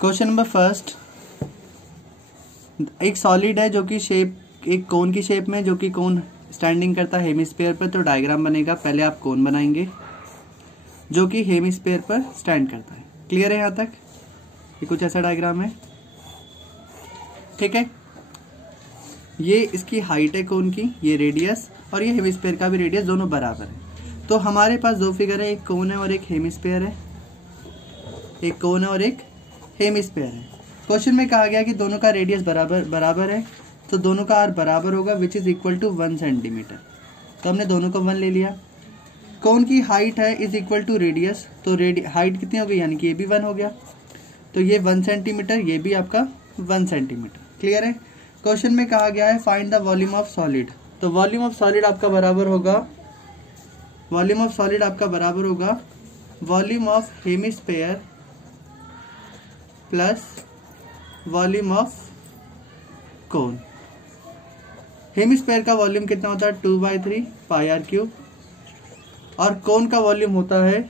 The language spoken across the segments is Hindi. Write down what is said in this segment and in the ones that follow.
क्वेश्चन नंबर फर्स्ट, एक सॉलिड है जो कि शेप, एक कोन की शेप में, जो कि कोन स्टैंडिंग करता है हेमिस्फीयर पर, तो डायग्राम बनेगा। पहले आप कोन बनाएंगे जो कि हेमिस्फीयर पर स्टैंड करता है। क्लियर है यहाँ तक? ये कुछ ऐसा डायग्राम है, ठीक है। ये इसकी हाइट है कोन की, ये रेडियस, और ये हेमिस्फीयर का भी रेडियस, दोनों बराबर है। तो हमारे पास दो फिगर है, एक कोन है और एक हेमिस्फीयर है, एक कोन है और एक हेमिस्फीयर है। क्वेश्चन में कहा गया कि दोनों का रेडियस बराबर है, तो दोनों का आर बराबर होगा, which is equal to 1 centimetre. तो हमने दोनों को 1 ले लिया। कोन की हाइट है इज इक्वल टू रेडियस, तो हाइट कितनी हो गई, यानी कि ये भी 1 हो गया, तो ये 1 सेंटीमीटर, ये भी आपका 1 सेंटीमीटर। क्लियर है? क्वेश्चन में कहा गया है find the volume of solid, तो वॉल्यूम ऑफ सॉलिड आपका बराबर होगा, वॉल्यूम ऑफ सॉलिड आपका बराबर होगा volume of hemisphere plus volume of cone. Hemisphere का वॉल्यूम कितना होता है, 2/3 पाई आर क्यूब, और कोन का वॉल्यूम होता है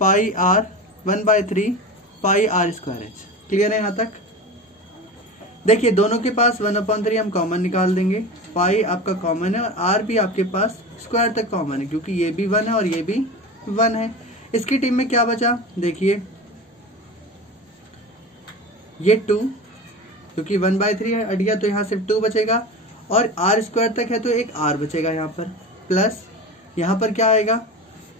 pi r 1/3 pi r square h. Clear है यहाँ तक? देखिए दोनों के पास 1/3 हम कॉमन निकाल देंगे, पाई आपका कॉमन है और आर भी आपके पास स्क्वायर तक कॉमन है, क्योंकि ये भी 1 है और ये भी 1 है। इसकी टीम में क्या बचा, देखिए ये 2, क्योंकि 1/3 है, अडिया, तो यहाँ सिर्फ 2 बचेगा, और आर स्क्वायर तक है तो एक आर बचेगा यहाँ पर, प्लस यहाँ पर क्या आएगा,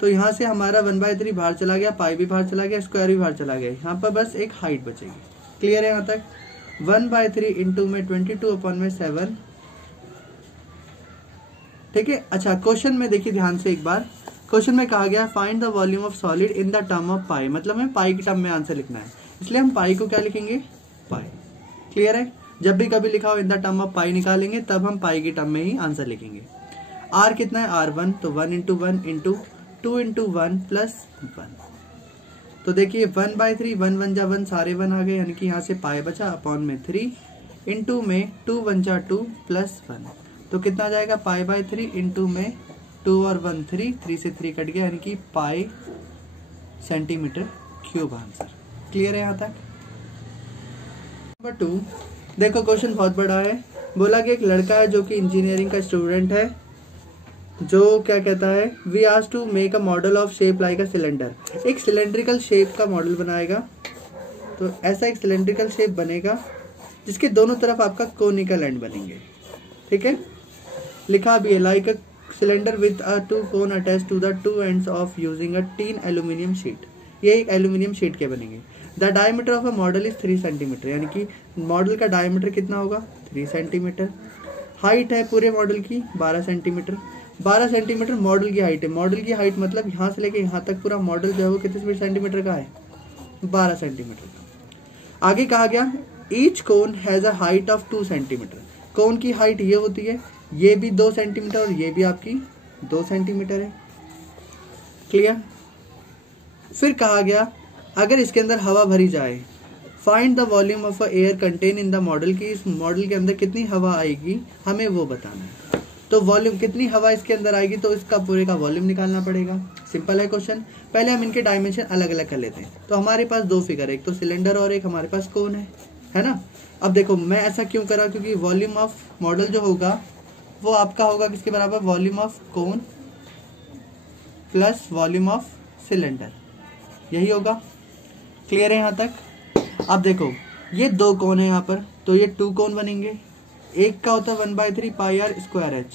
तो यहाँ से हमारा 1/3 बाहर चला गया, पाई भी बाहर चला गया, स्क्वायर भी बाहर चला गया, यहाँ पर बस एक हाइट बचेगी। क्लियर है यहाँ तक? 1/3 इंटू में 22/7, ठीक है। अच्छा, क्वेश्चन में देखिए ध्यान से एक बार, क्वेश्चन में कहा गया find the volume of solid in the term of pi, मतलब हमें पाई की टर्म में आंसर लिखना है, इसलिए हम पाई को क्या लिखेंगे, पाई। क्लियर है? जब भी कभी लिखा हो इन द टर्म ऑफ पाई निकालेंगे, तब हम पाई की टर्म में ही आंसर लिखेंगे। आर कितना है, R1, तो 1 इंटू 1 इंटू 2 इंटू 1 प्लस 1, तो देखिए 1/3, 1 1 जा 1, सारे 1 आ गए, यानी कि यहाँ से पाई बचा, अपॉन में 3 इंटू में 2 1 जा 2 प्लस 1, तो कितना आ जाएगा, पाई/3 इंटू में 2 और 1 3 से 3 कट गया, यानी कि पाई सेंटीमीटर क्यूब आंसर। क्लियर है यहाँ तक? नंबर 2, देखो क्वेश्चन बहुत बड़ा है। बोला कि एक लड़का है जो कि इंजीनियरिंग का स्टूडेंट है, जो क्या कहता है, we ask to make a model of shape like a cylinder, एक सिलेंड्रिकल शेप का मॉडल बनाएगा। तो ऐसा एक सिलेंड्रिकल शेप बनेगा जिसके दोनों तरफ आपका कोनिकल एंड बनेंगे, ठीक है। लिखा भी है like a cylinder with a 2 cone attach to the 2 ends of using a tin aluminium sheet, ये एक एल्यूमिनियम शीट के बनेंगे। The diameter of a model is 3 centimetre, यानी कि मॉडल का डायमीटर कितना होगा, 3 सेंटीमीटर। हाइट है पूरे मॉडल की 12 सेंटीमीटर, 12 सेंटीमीटर मॉडल की हाइट है। मॉडल की हाइट मतलब यहाँ से लेके यहाँ तक पूरा मॉडल जो है वो कितने सेंटीमीटर का है, 12 सेंटीमीटर का। आगे कहा गया each cone has a height of 2 centimetre, cone की हाइट ये होती है, ये भी 2 सेंटीमीटर और ये भी आपकी 2 सेंटीमीटर है। क्लियर? फिर कहा गया अगर इसके अंदर हवा भरी जाए, find the volume of air contain in the model, की इस मॉडल के अंदर कितनी हवा आएगी हमें वो बताना है। तो वॉल्यूम कितनी हवा इसके अंदर आएगी, तो इसका पूरे का वॉल्यूम निकालना पड़ेगा। सिंपल है क्वेश्चन। पहले हम इनके डायमेंशन अलग अलग कर लेते हैं। तो हमारे पास 2 फिगर है, एक तो सिलेंडर और एक हमारे पास कोन है ना। अब देखो मैं ऐसा क्यों करा, क्योंकि वॉल्यूम ऑफ मॉडल जो होगा वो आपका होगा किसके बराबर, volume of cone plus volume of cylinder, यही होगा। क्लियर है यहाँ तक? अब देखो ये 2 कोन है यहाँ पर, तो ये 2 कोन बनेंगे। एक का होता है 1/3 पाई आर स्क्वायर एच,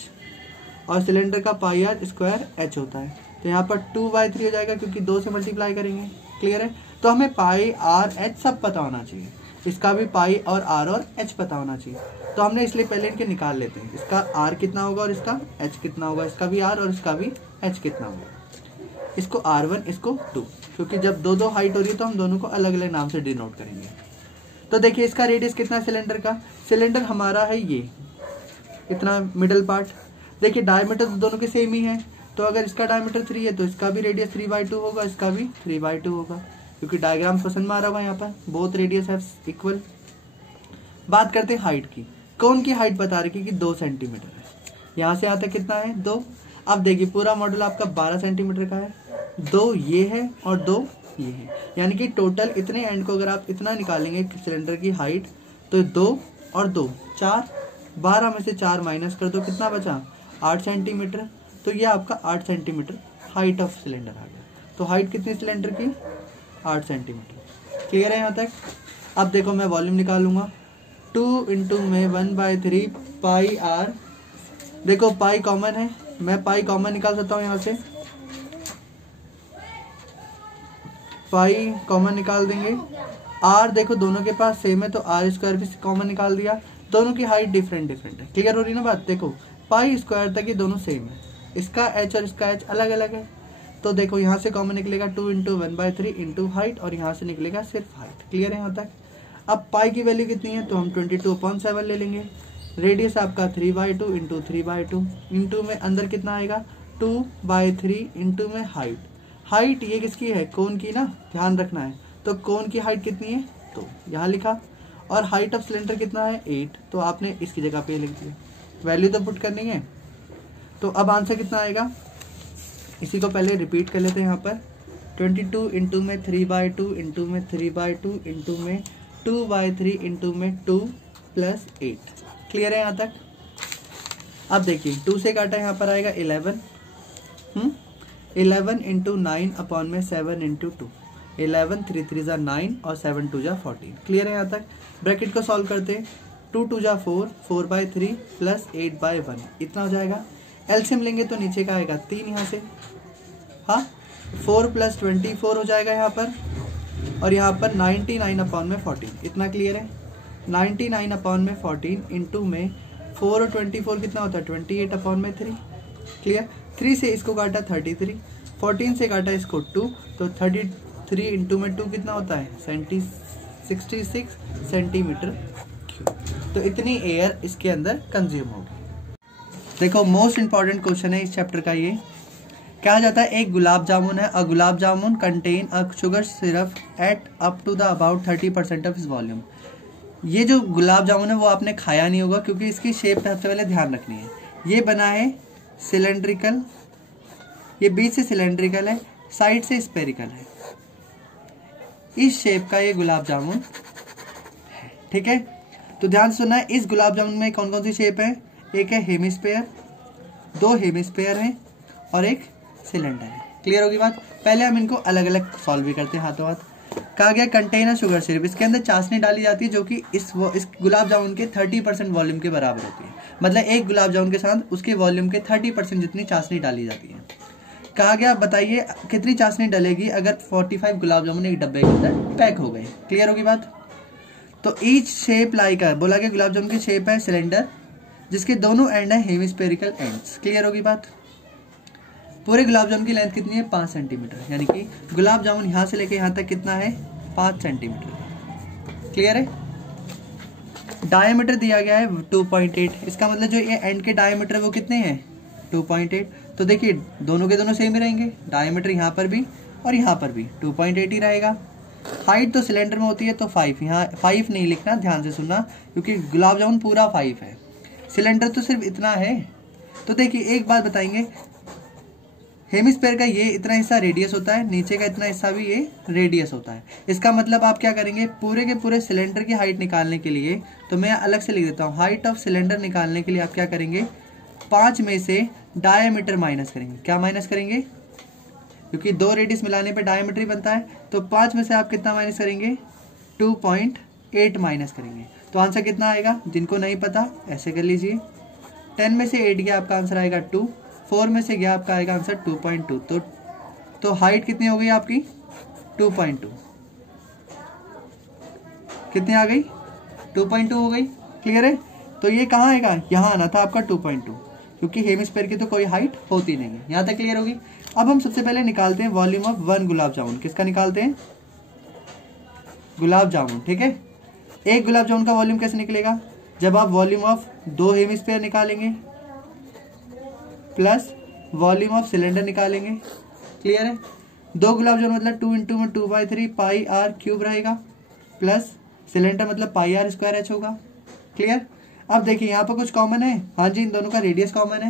और सिलेंडर का पाई आर स्क्वायर एच होता है, तो यहाँ पर 2/3 हो जाएगा, क्योंकि 2 से मल्टीप्लाई करेंगे। क्लियर है? तो हमें पाई आर एच सब पता होना चाहिए, इसका भी पाई और आर और एच पता होना चाहिए। तो हमने इसलिए पहले इनके निकाल लेते हैं, इसका आर कितना होगा और इसका एच कितना होगा, इसका भी आर और इसका भी एच कितना होगा। इसको R1 इसको 2, क्योंकि जब 2 हाइट हो रही है तो हम दोनों को अलग अलग नाम से डिनोट करेंगे। तो देखिए इसका रेडियस कितना है सिलेंडर का, सिलेंडर हमारा है ये इतना मिडल पार्ट। देखिए डायमीटर तो दोनों के सेम ही है, तो अगर इसका डायमीटर 3 है तो इसका भी रेडियस 3/2 होगा, इसका भी 3/2 होगा, क्योंकि डायग्राम पसंद में आ रहा होगा यहाँ पर, बोथ रेडियस है इक्वल। बात करते हैं हाइट की। कोन की हाइट बता रखी कि 2 सेंटीमीटर है, यहाँ से यहाँ तक कितना है 2। अब देखिए पूरा मॉडल आपका 12 सेंटीमीटर का है, 2 ये है और 2 ये है। यानी कि टोटल इतने एंड को अगर आप इतना निकालेंगे सिलेंडर की हाइट, तो 2 और 2 4, 12 में से 4 माइनस कर दो, कितना बचा 8 सेंटीमीटर। तो ये आपका 8 सेंटीमीटर हाइट ऑफ सिलेंडर आ गया। तो हाइट कितनी सिलेंडर की 8 सेंटीमीटर। क्लियर है यहाँ तक। अब देखो मैं वॉल्यूम निकालूंगा 2 इंटू में 1/3 पाई आर। देखो पाई कॉमन है, मैं पाई कॉमन निकाल सकता हूँ यहाँ से, पाई कॉमन निकाल देंगे। आर देखो दोनों के पास सेम है तो आर स्क्वायर भी कॉमन निकाल दिया। दोनों की हाइट डिफरेंट डिफरेंट है। क्लियर हो रही ना बात। देखो पाई स्क्वायर तक ये दोनों सेम है, इसका एच और इसका एच अलग अलग है। तो देखो यहाँ से कॉमन निकलेगा 2 इंटू 1/3 इंटू हाइट, और यहाँ से निकलेगा सिर्फ हाइट। क्लियर है यहाँ तक। अब पाई की वैल्यू कितनी है, तो हम 22/7 ले लेंगे। रेडियस आपका 3/2 इंटू 3/2 इंटू में अंदर कितना आएगा 2/3 इंटू में हाइट। हाइट ये किसकी है, कोन की ना, ध्यान रखना है। तो कोन की हाइट कितनी है, तो यहाँ लिखा। और हाइट ऑफ सिलेंडर कितना है 8, तो आपने इसकी जगह पे लिख दिया। वैल्यू तो पुट करनी है। तो अब आंसर कितना आएगा, इसी को पहले रिपीट कर लेते हैं यहाँ पर। 22 इंटू में 3/2 इंटू में 3/2 इंटू में 2/3 इंटू में 2 प्लस 8। क्लियर है यहाँ तक। अब देखिए 2 से काटा यहाँ पर आएगा 11, 11 इंटू 9/7 इंटू 2, 11 3 3 जा 9 और 7 2 जा 14। क्लियर है यहाँ तक। ब्रैकेट को सॉल्व करते हैं, 2 2 जा 4, 4/3 प्लस 8/1 इतना हो जाएगा। एलसीएम लेंगे तो नीचे का आएगा 3 यहाँ से, हाँ 4 प्लस 24 हो जाएगा यहाँ पर, और यहाँ पर 99/14 इतना। क्लियर है। 99/14 इंटू में 4 और 24 कितना होता है 28/3। क्लियर। 3 से इसको काटा 33, 14 से काटा इसको 2, तो 33 इंटू में 2 कितना होता है 66 सेंटीमीटर क्यूब। तो इतनी एयर इसके अंदर कंज्यूम होगी। देखो मोस्ट इंपॉर्टेंट क्वेश्चन है इस चैप्टर का। ये कहा जाता है एक गुलाब जामुन है, a gulab jamun contain a sugar syrup at up to the about 30% of its volume. ये जो गुलाब जामुन है वो आपने खाया नहीं होगा, क्योंकि इसकी शेप सबसे पहले ध्यान रखनी है। ये बना है सिलेंड्रिकल, ये बीच से सिलेंड्रिकल है, साइड से स्पेरिकल है। इस शेप का ये गुलाब जामुन है। ठीक है, तो ध्यान सुनना है। इस गुलाब जामुन में कौन कौन सी शेप है, एक है हेमिस्फेयर, 2 हेमिस्फेयर हैं और एक सिलेंडर है। क्लियर होगी बात। पहले हम इनको अलग अलग सॉल्व भी करते हैं हाथों हाथ। कहा गया कंटेनर शुगर सिरप, इसके अंदर चाशनी डाली जाती है जो कि इस गुलाब जामुन के 30% वॉल्यूम के बराबर होती है। मतलब एक गुलाब जामुन के साथ उसके वॉल्यूम के 30% जितनी चाशनी डाली जाती है। कहा गया बताइए कितनी चाशनी डलेगी अगर 45 गुलाब जामुन एक डब्बे के अंदर पैक हो गए। क्लियर होगी बात। तो ईच शेप लाइक है, बोला गया गुलाब जामुन की शेप है सिलेंडर जिसके दोनों एंड है हेमिस्फेरिकल एंड्स। क्लियर होगी बात। पूरे गुलाब जामुन की लेंथ कितनी है 5 सेंटीमीटर, यानी कि गुलाब जामुन यहाँ से लेके यहाँ तक कितना है 5 सेंटीमीटर। क्लियर है। डायमीटर दिया गया है 2.8, इसका मतलब जो ये एंड के डायमीटर वो कितने हैं 2.8। तो देखिए दोनों के दोनों सेम ही रहेंगे, डायमीटर यहाँ पर भी और यहाँ पर भी 2.8 ही रहेगा। हाइट तो सिलेंडर में होती है तो 5, यहाँ 5 नहीं लिखना, ध्यान से सुनना, क्योंकि गुलाब जामुन पूरा 5 है, सिलेंडर तो सिर्फ इतना है। तो देखिए एक बात बताएंगे, हेमिस्फेयर का ये इतना हिस्सा रेडियस होता है, नीचे का इतना हिस्सा भी ये रेडियस होता है। इसका मतलब आप क्या करेंगे, पूरे के पूरे सिलेंडर की हाइट निकालने के लिए, तो मैं अलग से लिख देता हूँ, हाइट ऑफ सिलेंडर निकालने के लिए आप क्या करेंगे 5 में से डायमीटर माइनस करेंगे। क्या माइनस करेंगे, क्योंकि 2 रेडियस मिलाने पे डायमीटर ही बनता है, तो 5 में से आप कितना माइनस करेंगे 2.8 माइनस करेंगे। तो आंसर कितना आएगा, जिनको नहीं पता ऐसे कर लीजिए, 10 में से 8 गया आपका आंसर आएगा 2, 4 में से गया आपका आएगा आंसर 2.2। तो हाइट कितनी हो गई आपकी 2.2, कितनी आ गई 2.2 हो गई। क्लियर है। तो ये कहाँ आएगा, यहाँ आना था आपका 2.2, क्योंकि हेमिस्फेयर की तो कोई हाइट होती नहीं है। यहाँ तक क्लियर होगी। अब हम सबसे पहले निकालते हैं वॉल्यूम ऑफ 1 गुलाब जामुन। किसका निकालते हैं, गुलाब जामुन। ठीक है, एक गुलाब जामुन का वॉल्यूम कैसे निकलेगा, जब आप वॉल्यूम ऑफ 2 हेमिस्फेयर निकालेंगे प्लस वॉल्यूम ऑफ सिलेंडर निकालेंगे। क्लियर है। 2 गुलाब जामुन मतलब 2 इंटू में 2/3 पाई आर क्यूब रहेगा, प्लस सिलेंडर मतलब पाई आर स्क्वायर एच होगा। क्लियर। अब देखिए यहाँ पर कुछ कॉमन है, हाँ जी इन दोनों का रेडियस कॉमन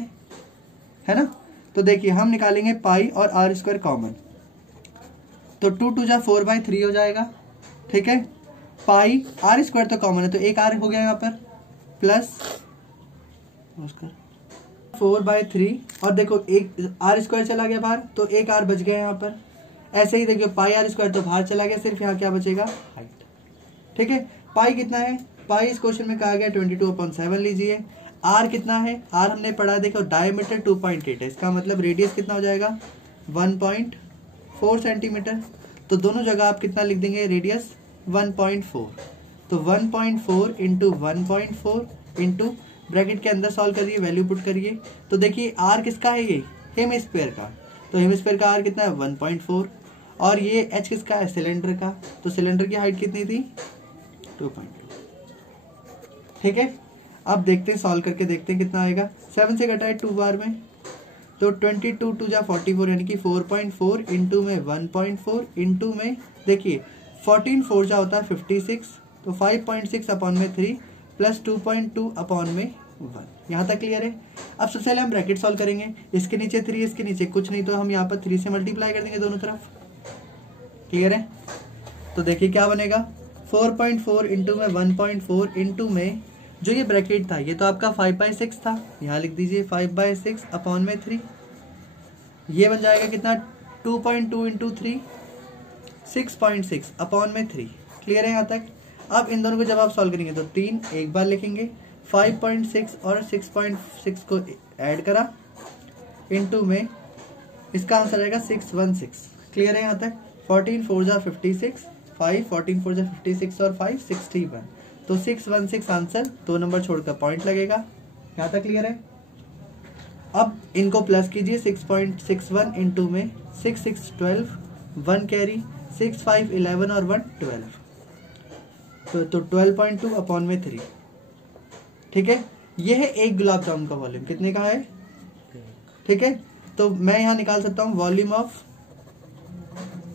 है ना। तो देखिए हम निकालेंगे पाई और आर स्क्वायर कॉमन, तो 2 2 जा 4/3 हो जाएगा, ठीक है। पाई आर स्क्वायर तो कॉमन है, तो एक आर हो गया यहाँ पर, प्लस 4/3, और देखो एक आर स्क्वायर चला गया बाहर, तो एक आर बच गया यहाँ पर। ऐसे ही देखिए पाई आर स्क्वायर तो बाहर चला गया, सिर्फ यहाँ क्या बचेगा, हाइट, ठीक है। पाई कितना है, पाई इस क्वेश्चन में कहा गया 22/7 लीजिए। आर कितना है, आर हमने पढ़ा, देखो डायमीटर 2.8 है, इसका मतलब रेडियस कितना हो जाएगा 1.4 सेंटीमीटर। तो दोनों जगह आप कितना लिख देंगे, रेडियस 1.4, तो 1.4 इंटू 1.4 इंटू ब्रैकेट के अंदर सॉल्व करिए, वैल्यू पुट करिए। तो देखिए आर किसका है, ये हेम स्क्वायर का, तो हेम स्क्वायर का आर कितना है 1.4, और ये एच किसका है, सिलेंडर का, तो सिलेंडर की हाइट कितनी थी 2.2, ठीक है। अब देखते हैं, सॉल्व करके देखते हैं कितना आएगा। 7 से घटाए 2 बार में, तो 22 2 जा 44, यानी कि 4.4 इंटू में 1.4 इंटू में देखिए 14 4 जा होता है 56, तो 5.6 अपॉन में 3 प्लस 2.2 अपॉन में 1। यहाँ तक क्लियर है। अब सबसे पहले हम ब्रैकेट सॉल्व करेंगे, इसके नीचे 3, इसके नीचे कुछ नहीं, तो हम यहाँ पर 3 से मल्टीप्लाई कर देंगे दोनों तरफ, क्लियर है। तो देखिए क्या बनेगा, 4.4 इंटू में 1.4 इंटू में जो ये ब्रैकेट था, ये तो आपका 5/6 था, यहाँ लिख दीजिए 5/6 अपॉन में 3, ये बन जाएगा कितना 2.2 इंटू 3 6.6 अपॉन में 3, क्लियर है यहाँ तक। अब इन दोनों को जब आप सॉल्व करेंगे तो 3 एक बार लिखेंगे, 5.6 और 6.6 को ऐड करा इंटू में, इसका आंसर आएगा 616, क्लियर है यहाँ तक। 14 4 जा 56, 5 14 4 जा 56 और 5 61, तो 616 आंसर, 2 नंबर छोड़कर पॉइंट लगेगा, यहाँ तक क्लियर है। अब इनको प्लस कीजिए, 6.61 इंटू में 6 6 12, 1 कैरी, 6 5 11 और 1 12, तो 12.2 अपॉन में 3, ठीक है। ये है एक गुलाब जामुन का वॉल्यूम, कितने का है, ठीक है। तो मैं यहाँ निकाल सकता हूँ वॉल्यूम ऑफ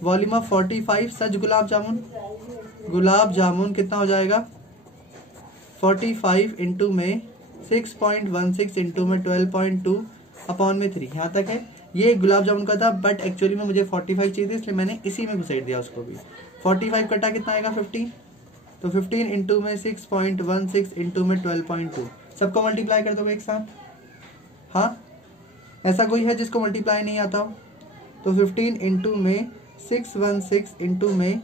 45 सच गुलाब जामुन कितना हो जाएगा 45 इंटू में 6.16 इंटू में 12.2 अपॉन में 3, यहाँ तक है। ये गुलाब जामुन का था, बट एक्चुअली में मुझे 45 चाहिए थी, इसलिए मैंने इसी में घुसेड़ दिया उसको भी। 45 कटा कितना आएगा 15, तो 15 इंटू में 6.16 इंटू में 12.2, सबको मल्टीप्लाई कर दोगे एक साथ। हाँ, ऐसा कोई है जिसको मल्टीप्लाई नहीं आता हो, तो 15 इंटू में 616 इंटू में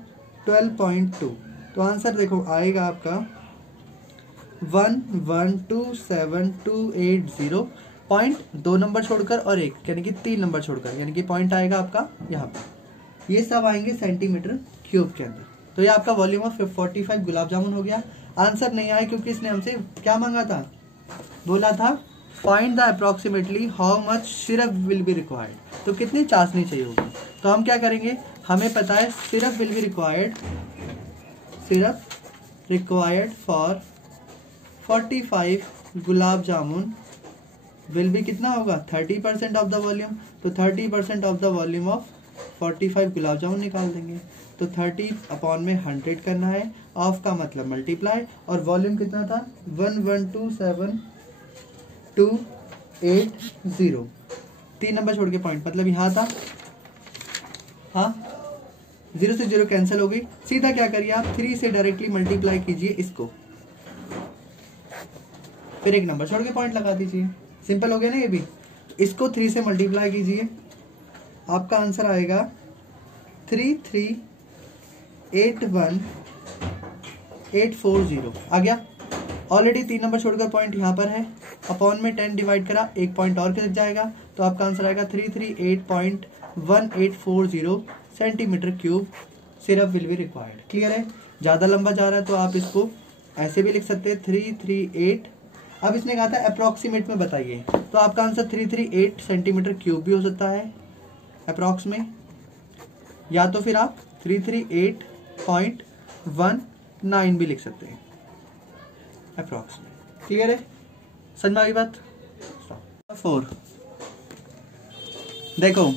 12.2, तो आंसर देखो आएगा आपका 1127280 पॉइंट, 2 नंबर छोड़कर और 1, यानी कि 3 नंबर छोड़कर, यानी कि पॉइंट आएगा आपका यहाँ पर। ये सब आएंगे सेंटीमीटर क्यूब के अंदर। तो ये आपका वॉल्यूम ऑफ 45 गुलाब जामुन हो गया। आंसर नहीं आया क्योंकि इसने हमसे क्या मांगा था, बोला था find the approximately how much syrup will be required, तो कितनी चाशनी चाहिए होगी। तो हम क्या करेंगे, हमें पता है syrup will be required for 45 gulab jamun will be कितना होगा 30% ऑफ द वॉल्यूम, तो 30% of the volume of 45 gulab jamun निकाल देंगे। तो 30 अपॉन में 100 करना है, ऑफ का मतलब मल्टीप्लाई, और वॉल्यूम कितना था 1127280, 3 नंबर छोड़ के पॉइंट, मतलब यहाँ था। हाँ, 0 से 0 कैंसिल हो गई। सीधा क्या करिए आप 3 से डायरेक्टली मल्टीप्लाई कीजिए इसको, फिर 1 नंबर छोड़ के पॉइंट लगा दीजिए, सिंपल हो गया ना ये भी। इसको 3 से मल्टीप्लाई कीजिए, आपका आंसर आएगा 3381840 आ गया। ऑलरेडी 3 नंबर छोड़कर पॉइंट यहाँ पर है, अपॉन में 10 डिवाइड करा, 1 पॉइंट और लग जाएगा, तो आपका आंसर आएगा 338.1840 centimetre cube syrup will be required. Clear है। ज़्यादा लंबा जा रहा है तो आप इसको ऐसे भी लिख सकते हैं 338। अब इसने कहा था अप्रॉक्सीमेट में बताइए, तो आपका आंसर 338 सेंटीमीटर क्यूब भी हो सकता है अप्रॉक्स में, या तो फिर आप 338.19 भी लिख सकते हैं अप्रॉक्स में। क्लियर है, समझ में आई बात। 4 देखो,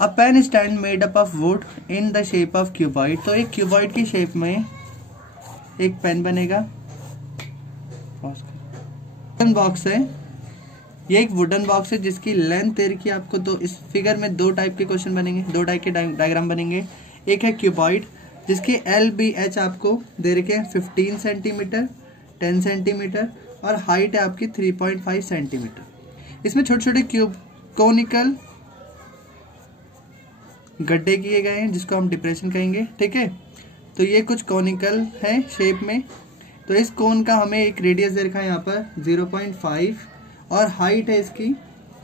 a pen stand made up of wood in the shape of cuboid, तो एक क्यूबॉइड की शेप में एक पेन बनेगा। बॉक्स है ये एक वुडन बॉक्स है जिसकी लेंथ दे रखी है आपको। तो इस फिगर में दो टाइप के क्वेश्चन बनेंगे, दो टाइप के डायग्राम बनेंगे। एक है क्यूबॉइड जिसकी LBH आपको दे रखे हैं 15 सेंटीमीटर, 10 सेंटीमीटर और हाइट है आपकी 3.5 सेंटीमीटर। इसमें छोटे छोटे क्यूब कोनिकल गड्ढे किए गए हैं जिसको हम डिप्रेशन कहेंगे, ठीक है। तो ये कुछ कोनिकल है शेप में। तो इस कोन का हमें एक रेडियस दे रखा है यहाँ पर 0.5 और हाइट है इसकी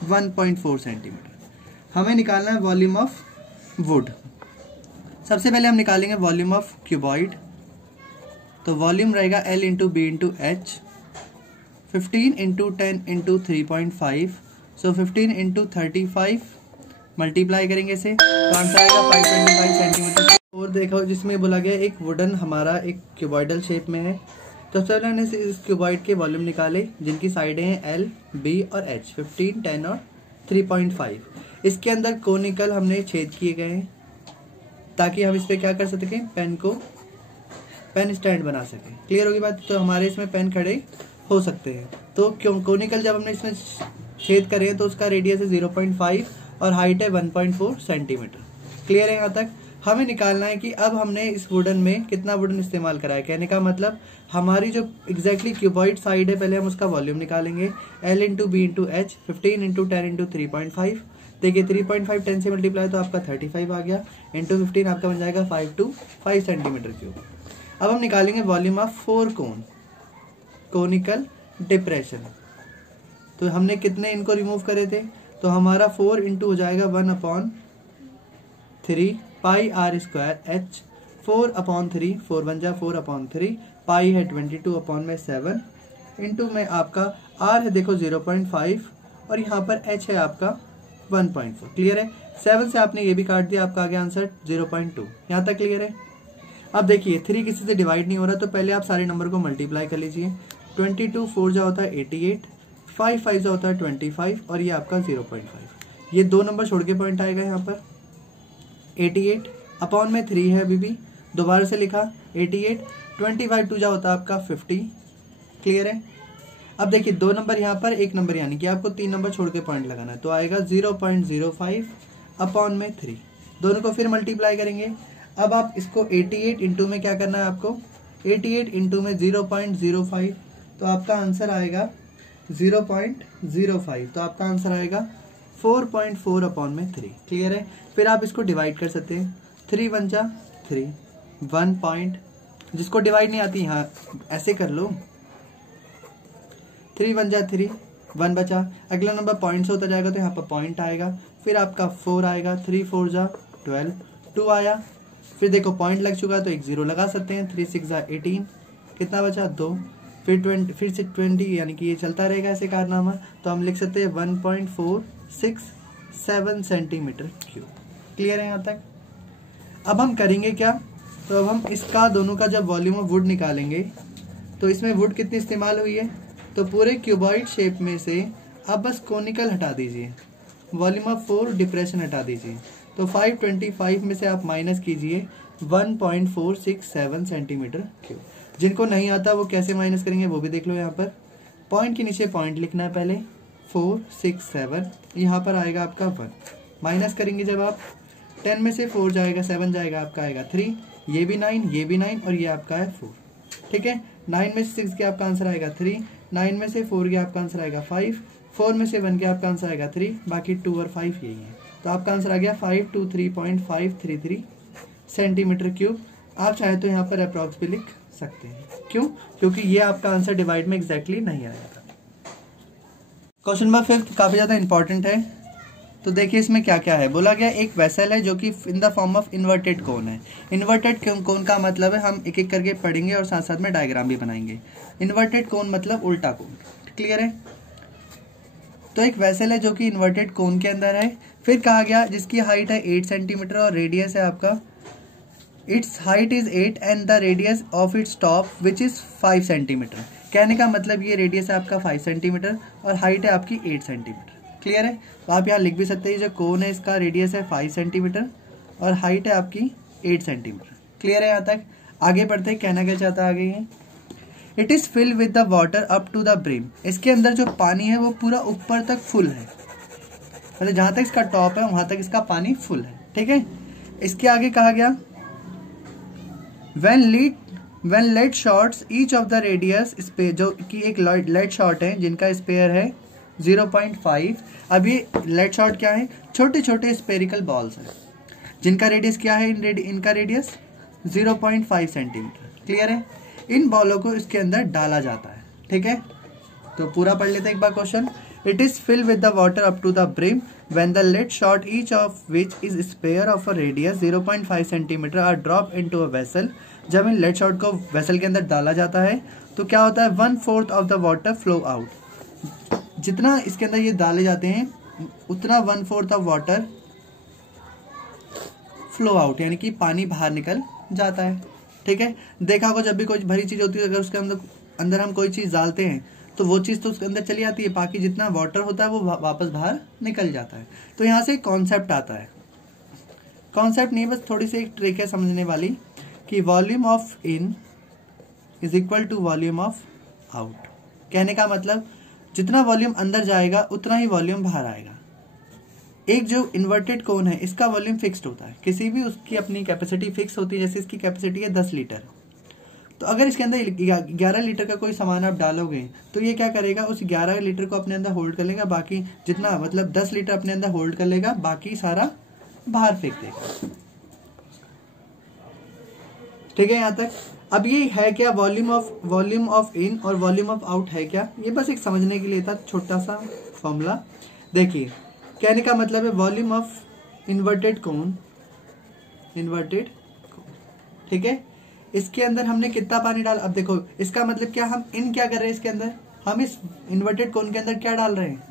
1.4 सेंटीमीटर। हमें निकालना है वॉल्यूम ऑफ वुड। सबसे पहले हम निकालेंगे वॉल्यूम ऑफ क्यूबॉइड। तो वॉल्यूम रहेगा L into B into H, 15 into 10 into 3.5, so 15 into 35 multiply करेंगे इसे तो आंसर आएगा 525 सेंटीमीटर। और देखो जिसमें बोला गया एक वुडन हमारा एक क्यूबॉइडल शेप में है। तो सबसे पहले हमने इस क्यूबॉइड के वॉल्यूम निकाले जिनकी साइडें हैं L, B और H, 15, 10 और 3.5। इसके अंदर कोनिकल हमने छेद किए गए हैं ताकि हम इस पर क्या कर सकें, पेन स्टैंड बना सकें। क्लियर होगी बात। तो हमारे इसमें पेन खड़े हो सकते हैं। तो क्यों कोनिकल जब हमने इसमें छेद करे तो उसका रेडियस है 0.5 और हाइट है 1.4 सेंटीमीटर। क्लियर है यहाँ तक। हमें निकालना है कि अब हमने इस वुडन में कितना वुडन इस्तेमाल करा है। कहने का मतलब हमारी जो एग्जैक्टली क्यूबॉइड साइड है पहले हम उसका वॉल्यूम निकालेंगे L into B into H, 15 into 10 into 3.5। देखिए 3.5 10 से मल्टीप्लाई तो आपका 35 आ गया, इंटू 15 आपका बन जाएगा 5 सेंटीमीटर क्यूब। अब हम निकालेंगे वॉल्यूम ऑफ 4 कोनिकल डिप्रेशन। तो हमने कितने इनको रिमूव करे थे, तो हमारा 4 इंटू हो जाएगा 1/3 पाई r स्क्वायर h, 4/3, 4 बन जा 4/3, पाई है 22/7 इंटू में आपका r है देखो 0.5 और यहाँ पर h है आपका 1.4। क्लियर है। 7 से आपने ये भी काट दिया, आपका आ गया आंसर 0.2। यहाँ तक क्लियर है। अब देखिए 3 किसी से डिवाइड नहीं हो रहा तो पहले आप सारे नंबर को मल्टीप्लाई कर लीजिए। 22 4 जा होता है 88, 5 5 जा होता है 25 और ये आपका 0.5। ये दो नंबर छोड़ के पॉइंट आएगा यहाँ पर। 88 अपॉन में 3 है अभी भी, दोबारा से लिखा 88, 25 2 जा होता है आपका 50। क्लियर है। अब देखिए दो नंबर यहाँ पर, एक नंबर यानी कि आपको 3 नंबर छोड़ के पॉइंट लगाना है तो आएगा 0.05 अपॉन में 3। दोनों को फिर मल्टीप्लाई करेंगे। अब आप इसको 88 इंटू में क्या करना है आपको, 88 इंटू में 0.05 तो आपका आंसर आएगा 0.05। तो आपका आंसर आएगा 4.4 अपॉन में 3। क्लियर है। फिर आप इसको डिवाइड कर सकते हैं। 3 1 जा 3, 1 पॉइंट, जिसको डिवाइड नहीं आती यहाँ ऐसे कर लो, 3 1 जा 3, 1 बचा। अगला नंबर पॉइंट से होता जाएगा तो यहाँ पर पॉइंट आएगा, फिर आपका 4 आएगा, 3 4 जा 12, 2 आया। फिर देखो पॉइंट लग चुका तो एक 0 लगा सकते हैं। 3 6 जा 18, कितना बचा 2, फिर 20, फिर से 20 यानी कि ये चलता रहेगा ऐसे कारनामा। तो हम लिख सकते हैं 1.467 सेंटीमीटर क्यूब। क्लियर है यहाँ तक। अब हम करेंगे क्या, तो अब हम इसका दोनों का जब वॉल्यूम ऑफ वुड निकालेंगे तो इसमें वुड कितनी इस्तेमाल हुई है, तो पूरे क्यूबॉइड शेप में से आप बस कोनिकल हटा दीजिए, वॉल्यूम ऑफ 4 डिप्रेशन हटा दीजिए। तो 525 में से आप माइनस कीजिए 1.467 सेंटीमीटर क्यूब। जिनको नहीं आता वो कैसे माइनस करेंगे वो भी देख लो। यहाँ पर पॉइंट के नीचे पॉइंट लिखना है पहले, 4 6 7, यहाँ पर आएगा आपका 1। माइनस करेंगे जब आप 10 में से 4 जाएगा, 7 जाएगा, आपका आएगा 3, ये भी 9, ये भी 9 और ये आपका है 4। ठीक है। 9 में से 6 के आपका आंसर आएगा 3, 9 में से 4 के आपका आंसर आएगा 5, 4 में से 1 के आपका आंसर आएगा 3, बाकी 2 और 5 यही है। तो आपका आंसर आ गया 523.533 सेंटीमीटर क्यूब। आप चाहे तो यहाँ पर अप्रॉक्स भी लिख सकते हैं। क्यों, क्योंकि ये आपका आंसर डिवाइड में एग्जैक्टली नहीं आएगा। क्वेश्चन नंबर 5 काफी ज्यादा इंपॉर्टेंट है। तो देखिए इसमें क्या क्या है। बोला गया एक वेसल है जो कि in the form of inverted cone है। इन्वर्टेड कोन का मतलब है, हम एक एक करके पढ़ेंगे और साथ साथ में डायग्राम भी बनाएंगे। इन्वर्टेड कोन मतलब उल्टा कोन। क्लियर है। तो एक वेसल है जो कि इन्वर्टेड कोन के अंदर है। फिर कहा गया जिसकी हाइट है 8 सेंटीमीटर और रेडियस है आपका, it's height is 8 and the radius of its top which is 5 centimetre. कहने का मतलब ये रेडियस है आपका 5 सेंटीमीटर और हाइट है आपकी 8 सेंटीमीटर। क्लियर है। तो आप यहाँ लिख भी सकते हैं जो कोन है इसका रेडियस है 5 सेंटीमीटर और हाइट है आपकी 8 सेंटीमीटर। क्लियर है यहाँ तक। आगे बढ़ते हैं, कहना क्या चाहता है आगे ये, it is filled with the water up to the brim. इसके अंदर जो पानी है वो पूरा ऊपर तक फुल है, मतलब जहां तक इसका टॉप है वहां तक इसका पानी फुल है। ठीक है, इसके आगे कहा गया when lead shots each of the radius sphere, जो कि एक lead shot है जिनका स्पेयर है 0.5। अब ये lead shot क्या है, छोटे छोटे स्पेरिकल बॉल्स हैं जिनका रेडियस क्या है, इनका रेडियस 0.5 सेंटीमीटर। क्लियर है, इन बॉलों को इसके अंदर डाला जाता है। ठीक है, तो पूरा पढ़ लेते हैं एक बार question. It is filled with the water up to the brim when the lead shot each of which is spare of a radius 0.5 centimetre are dropped into a vessel। जब इन lead shot को वेसल के अंदर डाला जाता है तो क्या होता है, 1/4 of the water flow out। जितना इसके अंदर ये डाले जाते हैं उतना 1/4 ऑफ वाटर फ्लो आउट, यानी कि पानी बाहर निकल जाता है। ठीक है, देखा होगा जब भी कोई भरी चीज होती है अगर उसके अंदर हम कोई चीज डालते हैं तो वो चीज तो उसके अंदर चली आती है, बाकी जितना वाटर होता है वो वापस बाहर निकल जाता है। तो यहाँ से कॉन्सेप्ट आता है, कॉन्सेप्ट नहीं बस थोड़ी सी एक ट्रिक है समझने वाली कि volume of in is equal to volume of out. कहने का मतलब जितना वॉल्यूम अंदर जाएगा उतना ही वॉल्यूम बाहर आएगा। एक जो इन्वर्टेड कोन है इसका वॉल्यूम फिक्स्ड होता है, किसी भी उसकी अपनी कैपेसिटी फिक्स होती है। जैसे इसकी कैपेसिटी है 10 लीटर, तो अगर इसके अंदर 11 लीटर का कोई सामान आप डालोगे तो ये क्या करेगा, उस 11 लीटर को अपने अंदर होल्ड कर लेगा, बाकी जितना मतलब 10 लीटर अपने अंदर होल्ड कर लेगा, बाकी सारा बाहर फेंक देगा। ठीक है यहाँ तक। अब ये है क्या, वॉल्यूम ऑफ इन और वॉल्यूम ऑफ आउट है क्या, ये बस एक समझने के लिए था छोटा सा फॉर्मूला। देखिए कहने का मतलब है वॉल्यूम ऑफ इन्वर्टेड कोन, ठीक है, इसके अंदर हमने कितना पानी डाला। अब देखो इसका मतलब क्या, हम इन क्या कर रहे हैं, इसके अंदर हम इस इन्वर्टेड कोन के अंदर क्या डाल रहे हैं,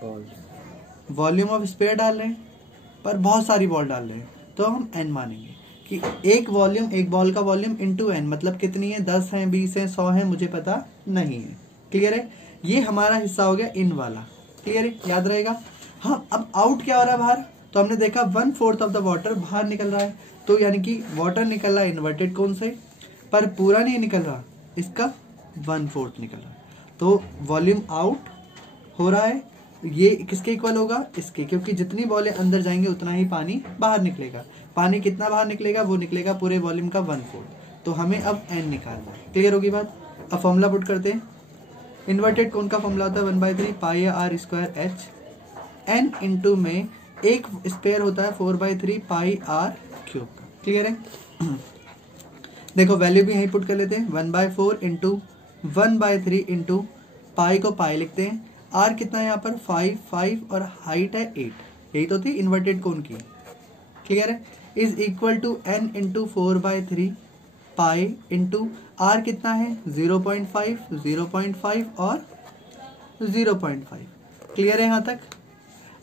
वॉल्यूम ऑफ स्पेयर डाल रहे हैं, पर बहुत सारी बॉल डाल रहे हैं। तो हम एन मानेंगे कि एक बॉल का वॉल्यूम इंटू एन, मतलब कितनी है, 10 है, 20 है, 100 है, मुझे पता नहीं है। क्लियर है, ये हमारा हिस्सा हो गया इन वाला। क्लियर है, याद रहेगा। हाँ, अब आउट क्या हो रहा है बाहर, तो हमने देखा 1/4 ऑफ द वाटर बाहर निकल रहा है, तो यानी कि वाटर निकल रहा है इन्वर्टेड कोन से, पर पूरा नहीं निकल रहा, इसका 1/4 निकल रहा है। तो वॉल्यूम आउट हो रहा है, ये किसके इक्वल होगा, इसके, क्योंकि जितनी बॉलें अंदर जाएंगे उतना ही पानी बाहर निकलेगा। पानी कितना बाहर निकलेगा, वो निकलेगा पूरे वॉल्यूम का 1/4। तो हमें अब एन निकालना है। क्लियर होगी बात। अब फॉर्मूला पुट करते हैं। इन्वर्टेड कोन का फॉर्मूला होता है 1/3 pi r square h. N into में एक स्पेयर होता है 4/3 पाई आर क्यूब। क्लियर है। देखो वैल्यू भी यहीं पुट कर लेते हैं, 1/4 इंटू 1/3 इंटू पाई को पाई लिखते हैं। आर कितना है यहाँ पर 5 और हाइट है 8, यही तो थी इन्वर्टेड कोन की। क्लियर है, is equal to N into 4/3 pi into r कितना है 0.5 और 0.5। क्लियर है यहाँ तक।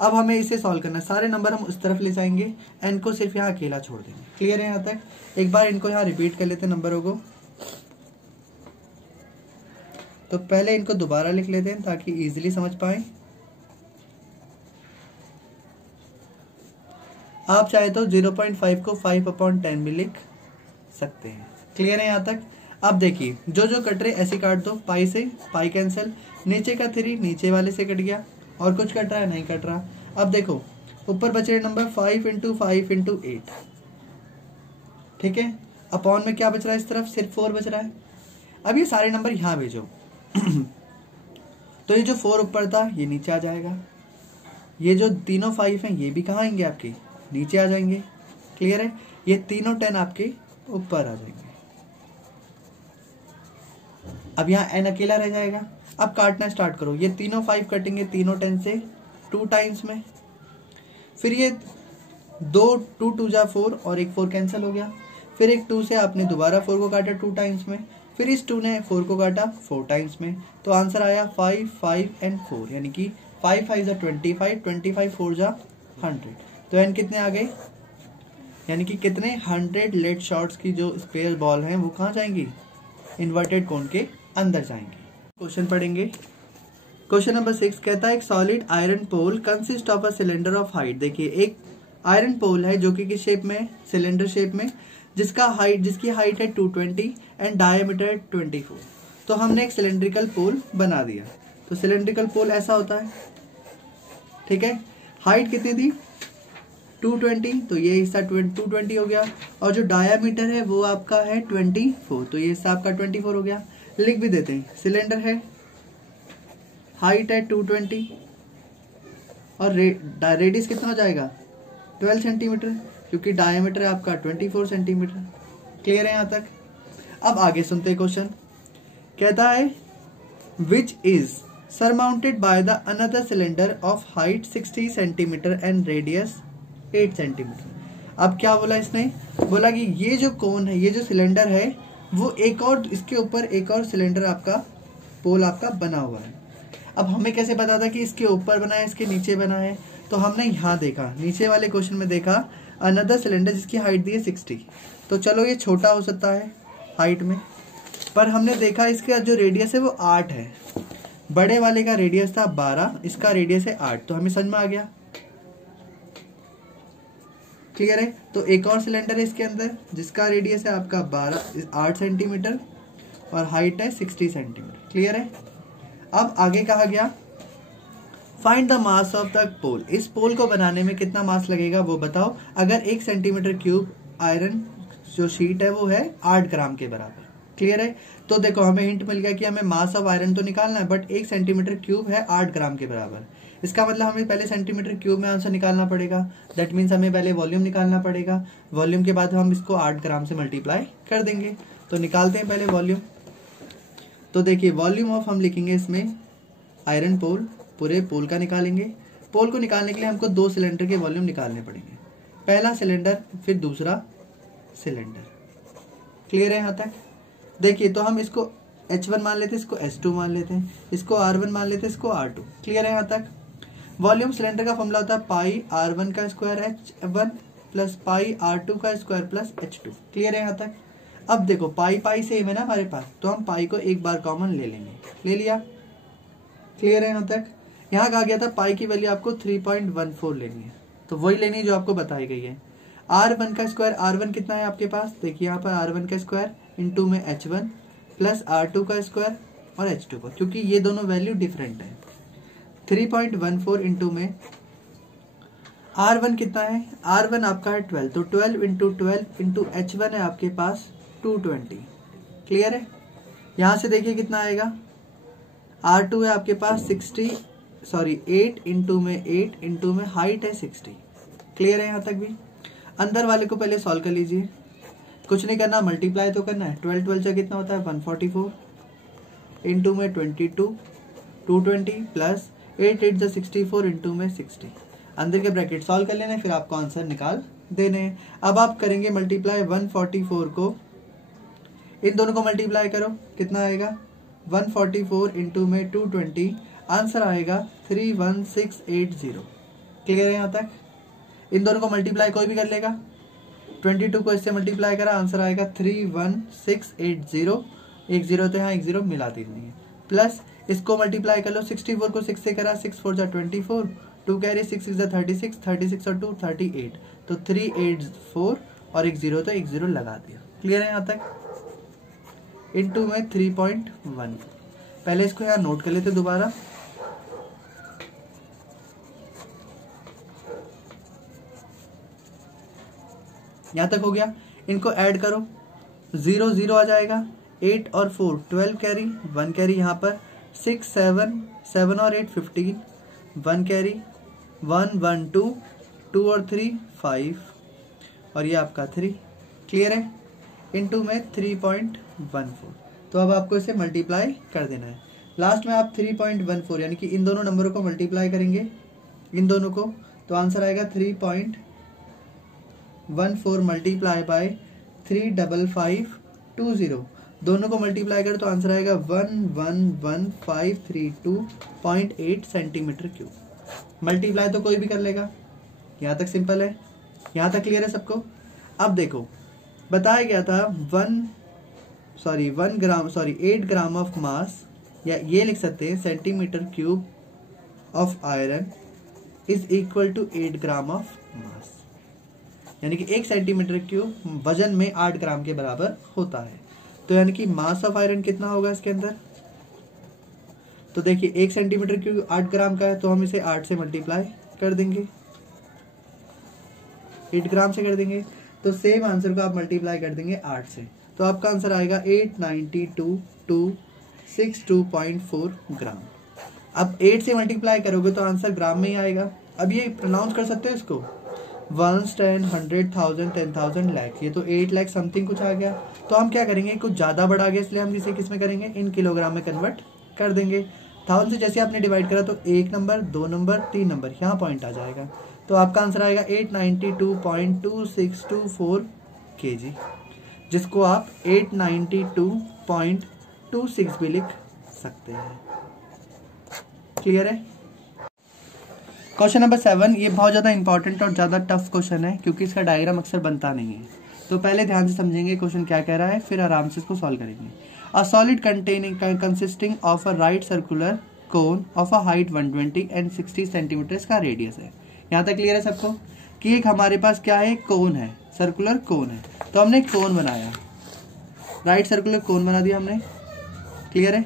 अब हमें इसे सॉल्व करना है, सारे नंबर हम उस तरफ ले जाएंगे, एन को सिर्फ यहाँ अकेला छोड़ देंगे। क्लियर है यहाँ तक। एक बार इनको यहाँ रिपीट कर लेते हैं नंबरों को। तो पहले इनको दोबारा लिख लेते हैं ताकि इजीली समझ पाए। आप चाहे तो 0.5 को 5/10 भी लिख सकते हैं। क्लियर है यहाँ तक। अब देखिए जो जो कट रहे ऐसे काट दो, पाई से पाई कैंसिल, नीचे का 3 नीचे वाले से कट गया, और कुछ कट रहा है, नहीं कट रहा। अब देखो ऊपर बच रहे नंबर 5 इंटू 5 इंटू 8, ठीक है। अपॉन में क्या बच रहा है, इस तरफ सिर्फ 4 बच रहा है। अब ये सारे नंबर यहाँ भेजो तो ये जो 4 ऊपर था ये नीचे आ जाएगा, ये जो तीनों 5 हैं ये भी कहाँ आएंगे, आपके नीचे आ जाएंगे। क्लियर है, ये तीनों 10 आपके ऊपर आ जाएंगे। अब यहाँ n अकेला रह जाएगा। अब काटना स्टार्ट करो, ये तीनों 5 कटेंगे तीनों 10 से 2 टाइम्स में, फिर ये 2 2 जा 4 और एक 4 कैंसिल हो गया, फिर एक 2 से आपने दोबारा 4 को काटा 2 टाइम्स में, फिर इस 2 ने 4 को काटा 4 टाइम्स में, तो आंसर आया 5 5 एंड 4, यानी कि 5 5 जा 25, 25 4 जा 100। तो एन कितने आ गए, यानी कि कितने 100 लेड शॉट्स की जो स्पेयर बॉल हैं वो कहाँ जाएंगी, इन्वर्टेड कोन के अंदर जाएंगे। क्वेश्चन पढ़ेंगे। क्वेश्चन नंबर 6 कहता है एक solid iron pole consist of a cylinder of height. देखिए एक आयरन पोल है जो कि किस शेप में, सिलेंडर शेप में, जिसकी हाइट है 220 एंड डायमीटर 24। तो हमने एक सिलेंड्रिकल पोल बना दिया। तो सिलेंड्रिकल पोल ऐसा होता है, ठीक है। हाइट कितनी थी 220, तो ये हिस्सा 220 हो गया, और जो डायामीटर है वो आपका है 24, तो ये हिस्सा आपका 24 हो गया। लिख भी देते हैं, सिलेंडर है, हाइट है 220 और रेडियस कितना हो जाएगा 12 सेंटीमीटर, क्योंकि डायमीटर है आपका 24 सेंटीमीटर। क्लियर है यहाँ तक। अब आगे सुनते हैं क्वेश्चन। कहता है which is surmounted by the another cylinder of height 60 centimetre and radius 8 centimetre. अब क्या बोला इसने, बोला कि ये जो कोन है, ये जो सिलेंडर है, वो एक और इसके ऊपर एक और सिलेंडर आपका पोल आपका बना हुआ है। अब हमें कैसे पता था कि इसके ऊपर बना है इसके नीचे बना है, तो हमने यहाँ देखा, नीचे वाले क्वेश्चन में देखा अनदर सिलेंडर जिसकी हाइट दी है 60। तो चलो ये छोटा हो सकता है हाइट में, पर हमने देखा इसका जो रेडियस है वो 8 है। बड़े वाले का रेडियस था 12, इसका रेडियस है 8, तो हमें समझ में आ गया। क्लियर है। तो एक और सिलेंडर है इसके अंदर जिसका रेडियस है आपका 8 सेंटीमीटर और हाइट है 60 सेंटीमीटर। क्लियर है। अब आगे कहा गया find the mass of the pole. इस पोल को बनाने में कितना मास लगेगा वो बताओ। अगर 1 सेंटीमीटर क्यूब आयरन जो शीट है वो है 8 ग्राम के बराबर। क्लियर है। तो देखो हमें हिंट मिल गया कि हमें मास ऑफ आयरन तो निकालना है, बट 1 सेंटीमीटर क्यूब है 8 ग्राम के बराबर। इसका मतलब हमें पहले सेंटीमीटर क्यूब में आंसर निकालना पड़ेगा। दैट मीन्स हमें पहले वॉल्यूम निकालना पड़ेगा। वॉल्यूम के बाद हम इसको 8 ग्राम से मल्टीप्लाई कर देंगे। तो निकालते हैं पहले वॉल्यूम। तो देखिए वॉल्यूम ऑफ हम लिखेंगे इसमें आयरन पोल, पूरे पोल का निकालेंगे। पोल को निकालने के लिए हमको 2 सिलेंडर के वॉल्यूम निकालने पड़ेंगे, पहला सिलेंडर फिर दूसरा सिलेंडर। क्लियर है यहाँ तक। देखिए तो हम इसको H1 मान लेते हैं, इसको S2 मान लेते हैं, इसको R1 मान लेते हैं, इसको R2। क्लियर है यहाँ तक। वॉल्यूम सिलेंडर का फॉर्मूला होता है पाई R1 का square H1 plus pi R2 का स्क्वायर प्लस H2। क्लियर है यहाँ तक। अब देखो पाई पाई सेम है ना हमारे पास, तो हम पाई को एक बार कॉमन ले लेंगे। ले लिया। क्लियर है यहाँ तक। यहाँ कहा गया था पाई की वैल्यू आपको 3.14 लेनी है, तो वही लेनी है जो आपको बताई गई है। R1 का स्क्वायर, R1 कितना है आपके पास, देखिए यहाँ पर R1 का स्क्वायर इंटू में H1 प्लस R2 का स्क्वायर और H2 का, क्योंकि ये दोनों वैल्यू डिफरेंट है। 3.14 इंटू में R1 कितना है, R1 आपका है 12, तो 12 इंटू H1 है आपके पास 220। क्लियर है। यहाँ से देखिए कितना आएगा, R2 है आपके पास 8 इंटू में हाइट है 60। क्लियर है यहाँ तक भी। अंदर वाले को पहले सॉल्व कर लीजिए, कुछ नहीं करना, मल्टीप्लाई तो करना है। 12 से कितना होता है 144 इंटू में 22 220 प्लस 8 से 64 इंटू में 60। अंदर के ब्रैकेट सॉल्व कर लेने, फिर आपको आंसर निकाल देने हैं। अब आप करेंगे मल्टीप्लाई 144 को, इन दोनों को मल्टीप्लाई करो, कितना आएगा 144 इंटू में 220, आंसर आएगा 31680। क्लियर है यहाँ तक। इन दोनों को मल्टीप्लाई कोई भी कर लेगा, 22 को इससे मल्टीप्लाई करा, आंसर आएगा 31680। एक जीरो तो यहाँ एक जीरो मिला देनी है, प्लस इसको मल्टीप्लाई कर लो, 64 को 6 से करा, 6 4 जा 24, 2 कैरी 6 6 जा 36, 36 और 2 38, तो 384 और एक जीरो तो एक जीरो लगा दिया। क्लियर है यहाँ तक। इंटू में 3.1। पहले इसको यहाँ नोट कर लेते दोबारा। यहाँ तक हो गया। इनको ऐड करो, 0 0 आ जाएगा, 8 और 4 12 कैरी, 1 कैरी यहाँ पर, 6 7 और 8 15, 1 कैरी, 1 1 2 2 और 3 5 और ये आपका 3। क्लियर है। इंटू में 3.14। तो अब आपको इसे मल्टीप्लाई कर देना है। लास्ट में आप 3.14 यानी कि इन दोनों नंबरों को मल्टीप्लाई करेंगे, इन दोनों को, तो आंसर आएगा 3.14 मल्टीप्लाई बाय 35520। दोनों को मल्टीप्लाई करें तो आंसर आएगा 111532.8 सेंटीमीटर क्यूब। मल्टीप्लाई तो कोई भी कर लेगा। यहाँ तक सिंपल है। यहाँ तक क्लियर है सबको। अब देखो बताया गया था 8 ग्राम ऑफ मास, या ये लिख सकते हैं centimetre cube of iron is equal to 8 gram of mass, यानी कि 1 सेंटीमीटर क्यूब वजन में 8 ग्राम के बराबर होता है। तो यानी कि मास ऑफ आयरन कितना होगा इसके अंदर, तो देखिए 1 सेंटीमीटर क्यूब 8 ग्राम का है, तो हम इसे 8 से मल्टीप्लाई कर देंगे, 8 ग्राम से कर देंगे, तो सेम आंसर को आप मल्टीप्लाई कर देंगे 8 से, तो आपका आंसर आएगा 892.262.4 ग्राम। अब 8 से मल्टीप्लाई करोगे तो आंसर ग्राम में ही आएगा। अब ये प्रोनाउंस कर सकते हो इसको 1, 10, 100,000, 10,000, लाख, ये तो 8 लाख समथिंग कुछ आ गया। तो हम क्या करेंगे, कुछ ज़्यादा बढ़ा गया इसलिए हम इसे किस में करेंगे, इन किलोग्राम में कन्वर्ट कर देंगे। 1000 से जैसे आपने डिवाइड करा तो 1 नंबर, 2 नंबर, 3 नंबर, यहाँ पॉइंट आ जाएगा, तो आपका आंसर आएगा 892.2624 kg, जिसको आप 892.26 भी लिख सकते हैं। क्लियर है। क्वेश्चन नंबर 7, ये बहुत ज़्यादा इंपॉर्टेंट और ज़्यादा टफ क्वेश्चन है क्योंकि इसका डायग्राम अक्सर बनता नहीं है, तो पहले ध्यान से समझेंगे क्वेश्चन क्या कह रहा है, फिर आराम से इसको सॉल्व करेंगे। A solid consisting of a right circular cone of a height 120 and 60 centimetre का रेडियस है। यहाँ तक क्लियर है सबको कि एक हमारे पास क्या है, कोन है, सर्कुलर कोन है, तो हमने कोन बनाया, राइट सर्कुलर कोन बना दिया हमने। क्लियर है।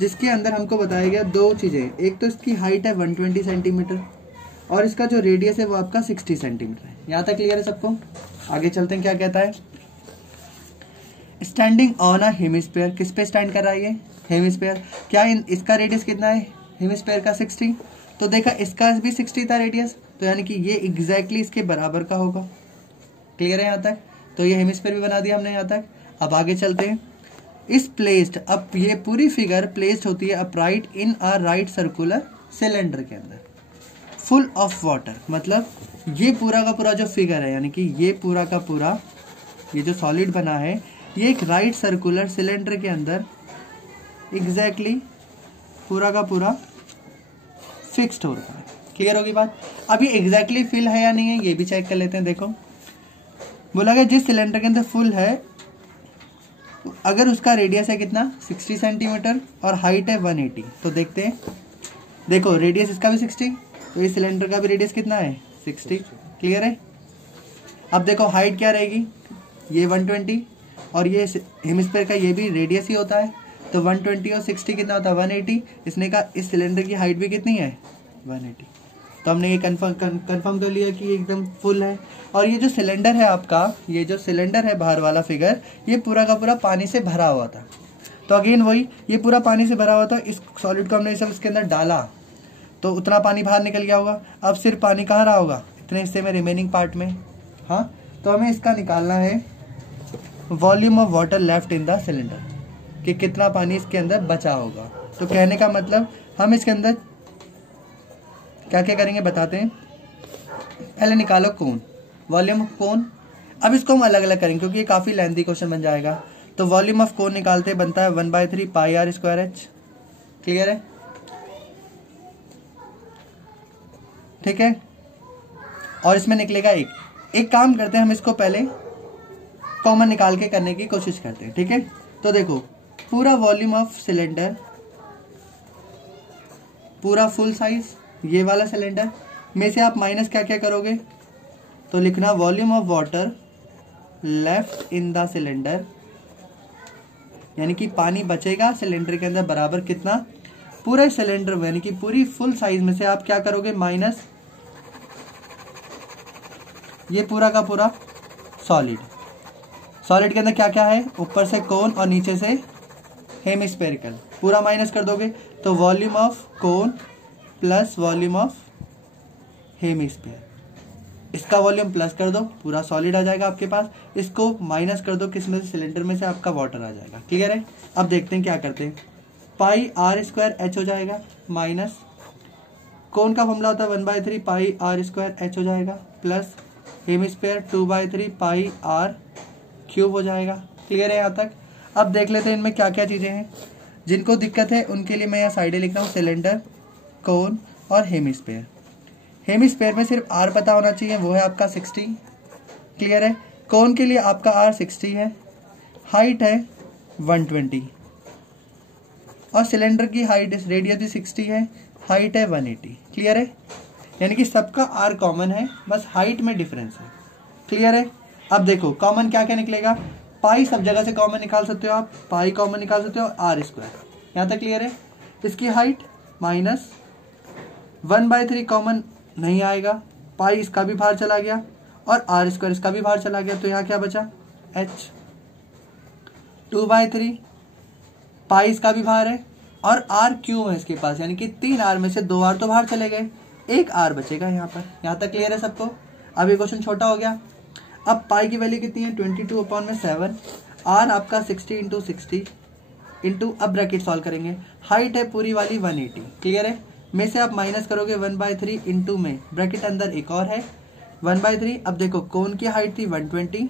जिसके अंदर हमको बताया गया दो चीजें, एक तो इसकी हाइट है 120 सेंटीमीटर और इसका जो रेडियस है वो आपका 60 सेंटीमीटर है। यहाँ तक क्लियर है सबको। आगे चलते हैं, क्या कहता है। स्टैंडिंग ऑन अ हेमिस्फीयर, किस पे स्टैंड कर रहा है ये, हेमिस्फीयर। क्या इसका रेडियस कितना है, हेमिस्फीयर का 60, तो देखा इसका भी 60 था रेडियस, तो यानी कि ये एग्जैक्टली इसके बराबर का होगा। क्लियर है यहाँ तक। तो ये हेमिस्फीयर भी बना दिया हमने यहाँ तक। अब आगे चलते हैं। इस प्लेस्ड, अब ये पूरी फिगर प्लेस्ड होती है upright in a right circular cylinder के अंदर फुल ऑफ वाटर, मतलब ये पूरा का पूरा जो फिगर है, यानी कि ये पूरा का पूरा ये जो सॉलिड बना है ये एक राइट सर्कुलर सिलेंडर के अंदर एग्जैक्टली पूरा का पूरा फिक्स्ड हो रहा है। क्लियर होगी बात। अब ये एग्जैक्टली फिल है या नहीं है ये भी चेक कर लेते हैं। देखो बोला गया जिस सिलेंडर के अंदर फुल है अगर उसका रेडियस है कितना 60 सेंटीमीटर और हाइट है 180, तो देखते हैं। देखो रेडियस इसका भी 60, तो इस सिलेंडर का भी रेडियस कितना है 60। क्लियर है। अब देखो हाइट क्या रहेगी, ये 120 और ये हेमिस्फीयर का ये भी रेडियस ही होता है, तो 120 और 60 कितना होता है 180। इसने कहा इस सिलेंडर की हाइट भी कितनी है 180, तो हमने ये कंफर्म कर लिया कि ये एकदम फुल है। और ये जो सिलेंडर है आपका, ये जो सिलेंडर है बाहर वाला फिगर, ये पूरा का पूरा पानी से भरा हुआ था। तो अगेन वही, ये पूरा पानी से भरा हुआ था, इस सॉलिड को हमने सब इसके अंदर डाला तो उतना पानी बाहर निकल गया होगा। अब सिर्फ पानी कहाँ रहा होगा, इतने हिस्से में, रिमेनिंग पार्ट में। हाँ, तो हमें इसका निकालना है volume of water left in the cylinder, कि कितना पानी इसके अंदर बचा होगा। तो कहने का मतलब हम इसके अंदर क्या क्या करेंगे बताते हैं। पहले निकालो कोन, वॉल्यूम ऑफ कोन। अब इसको हम अलग अलग करेंगे क्योंकि ये काफी लेंथी क्वेश्चन बन जाएगा। तो वॉल्यूम ऑफ कोन निकालते बनता है 1/3 pi r square h. Clear है, ठीक है। और इसमें निकलेगा एक काम करते हैं हम इसको पहले कॉमन निकाल के करने की कोशिश करते हैं, ठीक है। तो देखो पूरा वॉल्यूम ऑफ सिलेंडर, पूरा फुल साइज ये वाला सिलेंडर में से आप माइनस क्या क्या करोगे, तो लिखना volume of water left in the cylinder, यानी कि पानी बचेगा सिलेंडर के अंदर बराबर कितना, पूरे सिलेंडर में यानी कि पूरी फुल साइज में से आप क्या करोगे माइनस ये पूरा का पूरा सॉलिड। सॉलिड के अंदर क्या क्या है, ऊपर से कोन और नीचे से हेमिस्फेरिकल, पूरा माइनस कर दोगे तो volume of cone plus volume of hemisphere. इसका वॉल्यूम प्लस कर दो, पूरा सॉलिड आ जाएगा आपके पास। इसको माइनस कर दो, किस में से, सिलेंडर में से आपका वाटर आ जाएगा। क्लियर है। अब देखते हैं क्या करते हैं। पाई आर स्क्वायर एच हो जाएगा माइनस कोन का फॉर्मूला होता है 1/3 पाई आर स्क्वायर एच हो जाएगा, plus hemisphere 2/3 pi r cube हो जाएगा। क्लियर है यहाँ तक। अब देख लेते हैं इनमें क्या क्या चीजें हैं। जिनको दिक्कत है उनके लिए मैं यहाँ साइडे लिख रहा हूँ, सिलेंडर, कोन और हेमिस्फीयर। हेमिस्फीयर में सिर्फ आर पता होना चाहिए, वो है आपका 60। क्लियर है। कोन के लिए आपका आर 60 है, हाइट है 120 और सिलेंडर की हाइट रेडियस भी 60 है, हाइट है 180। क्लियर है। यानी कि सबका आर कॉमन है, बस हाइट में डिफरेंस है। क्लियर है। अब देखो कॉमन क्या क्या निकलेगा, पाई सब जगह से कॉमन निकाल सकते हो आप, पाई कॉमन निकाल सकते हो, आर स्क्वायर। यहाँ तक क्लियर है। इसकी हाइट माइनस 1/3 कॉमन नहीं आएगा, पाई इसका भी बाहर चला गया और आर स्क्वायर इसका भी बाहर चला गया, तो यहाँ क्या बचा h। 2/3 पाई इसका भी बाहर है और आर क्यों है इसके पास, यानी कि 3 आर में से 2 आर तो बाहर चले गए, 1 आर बचेगा यहाँ पर। यहाँ तक क्लियर है सबको। अब ये क्वेश्चन छोटा हो गया। अब पाई की वैल्यू कितनी है 22/7, आर आपका 60 × 60 इंटू, अब ब्रैकेट सॉल्व करेंगे, हाइट है पूरी वाली 180, क्लियर है। में से आप माइनस करोगे 1/3 इंटू में ब्रैकेट अंदर एक और है 1/3। अब देखो कोन की हाइट थी 120,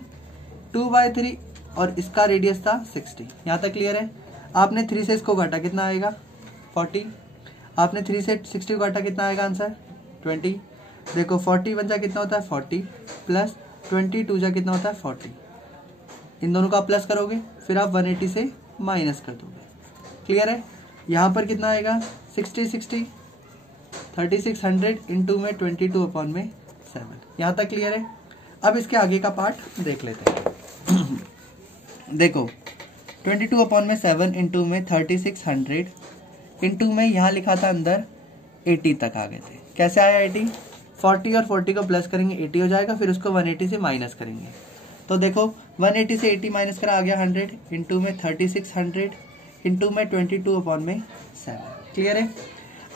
2/3 और इसका रेडियस था 60। यहाँ तक क्लियर है। आपने 3 से इसको घटा कितना आएगा 40, आपने 3 से 60 को घटा कितना आएगा आंसर 20। देखो 40 बन जा कितना होता है 40 प्लस 22 जा कितना होता है 40, इन दोनों का प्लस करोगे फिर आप 180 से माइनस कर दोगे, क्लियर है। यहाँ पर कितना आएगा 60 3600 इंटू में 22/7। यहाँ तक क्लियर है। अब इसके आगे का पार्ट देख लेते हैं। देखो 22/7 इंटू में 3600 इंटू में यहाँ लिखा था अंदर 80 तक आ गए थे। कैसे आया 80, 40 और 40 को प्लस करेंगे 80 हो जाएगा, फिर उसको 180 से माइनस करेंगे। तो देखो 180 से 80 माइनस करा आ गया 100 इंटू में 3600 इंटू में 22/7, क्लियर है।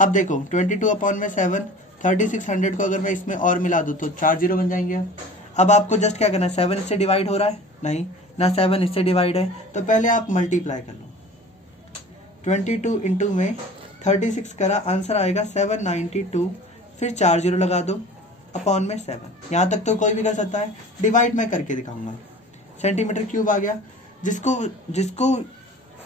अब देखो 22/7 3600 को अगर मैं इसमें और मिला दूँ तो 4 0 बन जाएंगे। अब आपको जस्ट क्या करना है, 7 इससे डिवाइड हो रहा है नहीं ना, 7 इससे डिवाइड है, तो पहले आप मल्टीप्लाई कर लो। 22 इंटू में 36 करा, आंसर आएगा 792, फिर 4 0 लगा दो अपॉन में 7। यहाँ तक तो कोई भी कर सकता है, डिवाइड मैं करके दिखाऊंगा। सेंटीमीटर क्यूब आ गया। जिसको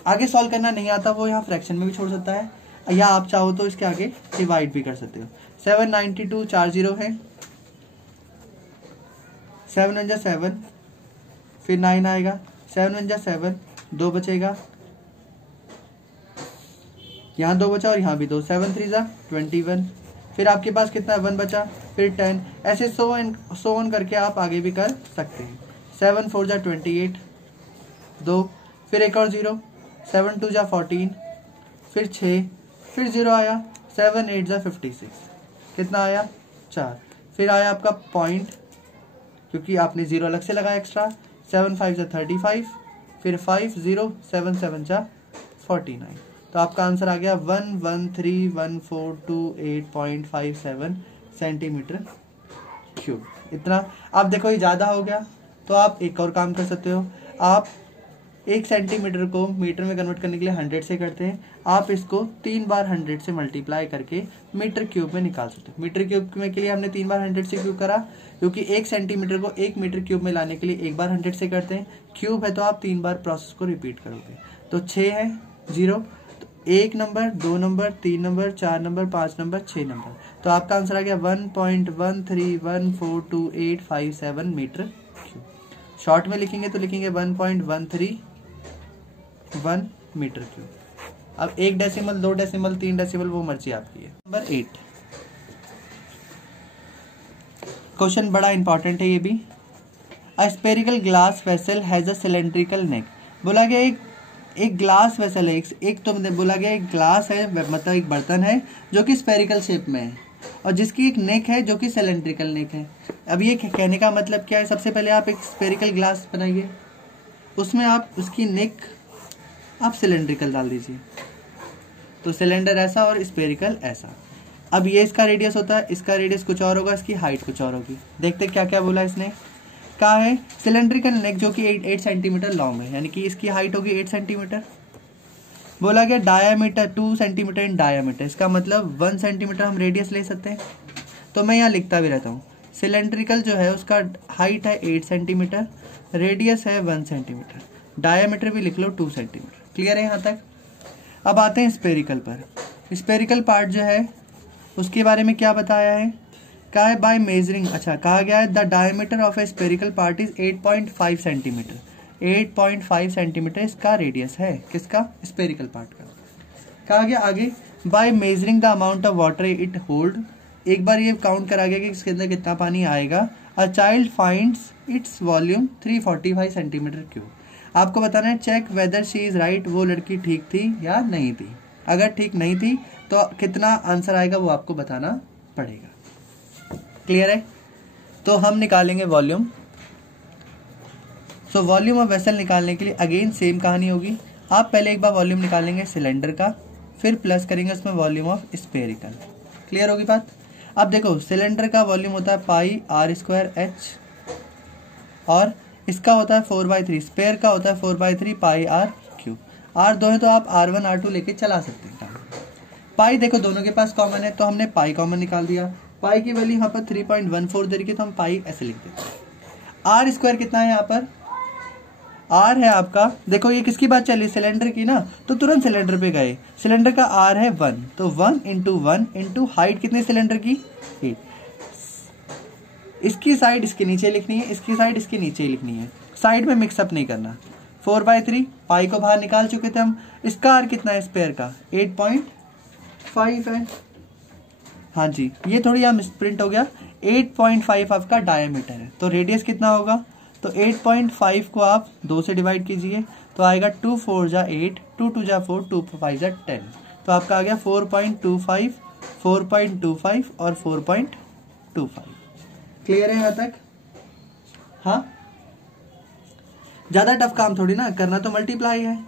आगे सॉल्व करना नहीं आता वो यहाँ फ्रैक्शन में भी छोड़ सकता है, या आप चाहो तो इसके आगे डिवाइड भी कर सकते हो। 792 4 0 है, 7 1 7, फिर 9 आएगा, 7 1 7, 2 बचेगा, यहाँ 2 बचा और यहाँ भी 2, 7 3 21, फिर आपके पास कितना 1 बचा, फिर 10, ऐसे सो ऑन करके आप आगे भी कर सकते हैं। 7 4 28, 2, फिर एक और 0, 7 2 14, फिर 6, फिर 0 आया, 7 8 56, कितना आया 4, फिर आया आपका पॉइंट क्योंकि आपने 0 अलग से लगाया एक्स्ट्रा, 7 5 35, फिर 5 0 7 7 49, तो आपका आंसर आ गया 1131428.57 सेंटीमीटर क्यूब। इतना। आप देखो ये ज़्यादा हो गया तो आप एक और काम कर सकते हो, आप 1 सेंटीमीटर को मीटर में कन्वर्ट करने के लिए 100 से करते हैं, आप इसको 3 बार 100 से मल्टीप्लाई करके मीटर क्यूब में निकाल सकते हो। मीटर क्यूब में के लिए हमने 3 बार 100 से क्यूब करा, क्योंकि 1 सेंटीमीटर को 1 मीटर क्यूब में लाने के लिए 1 बार 100 से करते हैं, क्यूब है तो आप 3 बार प्रोसेस को रिपीट करोगे। तो 6 है 0, 1 number, 2 number, 3 number, 4 number, 5 number, 6 number, तो आपका आंसर आ गया 1.13142857 मीटर क्यूब। शॉर्ट में लिखेंगे तो लिखेंगे 1.131 मीटर क्यूब। अब 1 डेसिमल, 2 डेसिमल, 3 डेसिमल वो मर्जी आपकी है। नंबर 8 क्वेश्चन बड़ा इंपॉर्टेंट है ये भी। A spherical glass vessel has a cylindrical neck. बोला गया एक ग्लास वेसल है, एक तो बोला गया एक ग्लास है, मतलब एक बर्तन है जो कि स्पेरिकल शेप में है और जिसकी एक नेक है जो कि सिलेंड्रिकल नेक है। अब ये कहने का मतलब क्या है, सबसे पहले आप एक स्पेरिकल ग्लास बनाइए, उसमें आप उसकी नेक आप सिलेंड्रिकल डाल दीजिए, तो सिलेंडर ऐसा और स्पेरिकल ऐसा। अब ये इसका रेडियस होता है, इसका रेडियस कुछ और होगा, इसकी हाइट कुछ और होगी। देखते क्या क्या बोला इसने। कहा है सिलेंड्रिकल नेक जो कि 8 सेंटीमीटर लॉन्ग है, यानी कि इसकी हाइट होगी 8 सेंटीमीटर। बोला गया डायामीटर 2 सेंटीमीटर इन डायामीटर, इसका मतलब 1 सेंटीमीटर हम रेडियस ले सकते हैं। तो मैं यहाँ लिखता भी रहता हूँ, सिलेंड्रिकल जो है उसका हाइट है 8 सेंटीमीटर, रेडियस है 1 सेंटीमीटर, डायामीटर भी लिख लो 2 सेंटीमीटर। क्लियर है यहाँ तक। अब आते हैं स्पेरिकल पर। स्पेरिकल पार्ट जो है उसके बारे में क्या बताया है, कहा है बाय मेजरिंग, अच्छा कहा गया है the diameter of a spherical part is 8.5 centimetre. 8.5 centimetre इसका रेडियस है, किसका, स्पेरिकल पार्ट का। कहा गया आगे by measuring the amount of water it hold, एक बार ये काउंट करा गया कि इसके अंदर कितना पानी आएगा। A child finds its volume 345 centimetre cube. आपको बताना है check whether she is right, वो लड़की ठीक थी या नहीं थी। अगर ठीक नहीं थी तो कितना आंसर आएगा वो आपको बताना पड़ेगा। क्लियर है? तो हम निकालेंगे volume. So volume of vessel निकालने के लिए अगेन सेम कहानी होगी। आप पहले एक बार वॉल्यूम निकालेंगे सिलेंडर का, फिर प्लस करेंगे उसमें वॉल्यूम ऑफ स्फेरिकल। क्लियर होगी बात? अब देखो सिलेंडर का वॉल्यूम होता है पाई आर स्क्वायर एच, और इसका होता है 4/3, स्पेयर का होता है 4/3 पाई आर क्यूब। आर दो है तो आप R1 R2 लेके चला सकते हैं। पाई देखो दोनों के पास कॉमन है तो हमने पाई कॉमन निकाल दिया। पाई की वैल्यू यहाँ पर 3.14 दे रही है तो हम पाई ऐसे लिख देते हैं। आर स्क्वायर कितना है यहाँ पर? आर है आपका, देखो ये किसकी बात चली, सिलेंडर की ना, तो तुरंत सिलेंडर पे गए। सिलेंडर का आर है 1, तो 1 × 1 × हाइट कितनी सिलेंडर की 8। इसकी साइड इसके नीचे लिखनी है, इसकी साइड इसके नीचे लिखनी है, साइड में मिक्सअप नहीं करना। 4/3 पाई को बाहर निकाल चुके थे हम। इसका आर कितना है स्पेयर का? 8.5 है। हाँ जी, ये थोड़ी यहाँ मिसप्रिंट हो गया। 8.5 आपका डायमीटर है, तो रेडियस कितना होगा? तो 8.5 को आप 2 से डिवाइड कीजिए तो आएगा 2 4 जा 8, 2 2 जा 4, 2 5 जा 10। तो आपका आ गया 4.25, 4.25 और 4.25। क्लियर है यहाँ तक? हाँ, ज्यादा टफ काम थोड़ी ना करना, तो मल्टीप्लाई है।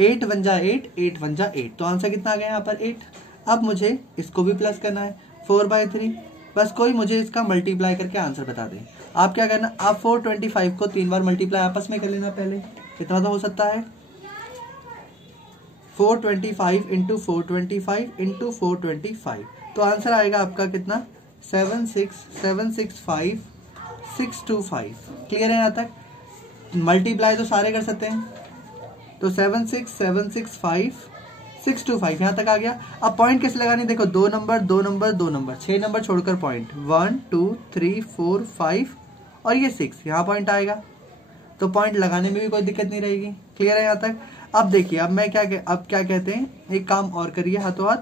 8 1 जा 8, 8 1 जा 8, तो आंसर कितना आ गया यहाँ पर 8। अब मुझे इसको भी प्लस करना है 4/3, बस कोई मुझे इसका मल्टीप्लाई करके आंसर बता दे। आप क्या करना, आप 425 को 3 बार मल्टीप्लाई आपस में कर लेना पहले। कितना तो हो सकता है? 425 × 425 × 425, तो आंसर आएगा आपका कितना? 76765 क्लियर है यहाँ तक? मल्टीप्लाई तो सारे कर सकते हैं, तो 76765 यहाँ तक आ गया। अब पॉइंट कैसे लगानी, देखो 2 नंबर 2 नंबर 2 नंबर, 6 नंबर छोड़कर पॉइंट 1 2 3 4 5 और ये 6 यहाँ पॉइंट आएगा, तो पॉइंट लगाने में भी कोई दिक्कत नहीं रहेगी। क्लियर है यहाँ तक? अब देखिए, अब क्या कहते हैं, एक काम और करिए हाथों हाथ,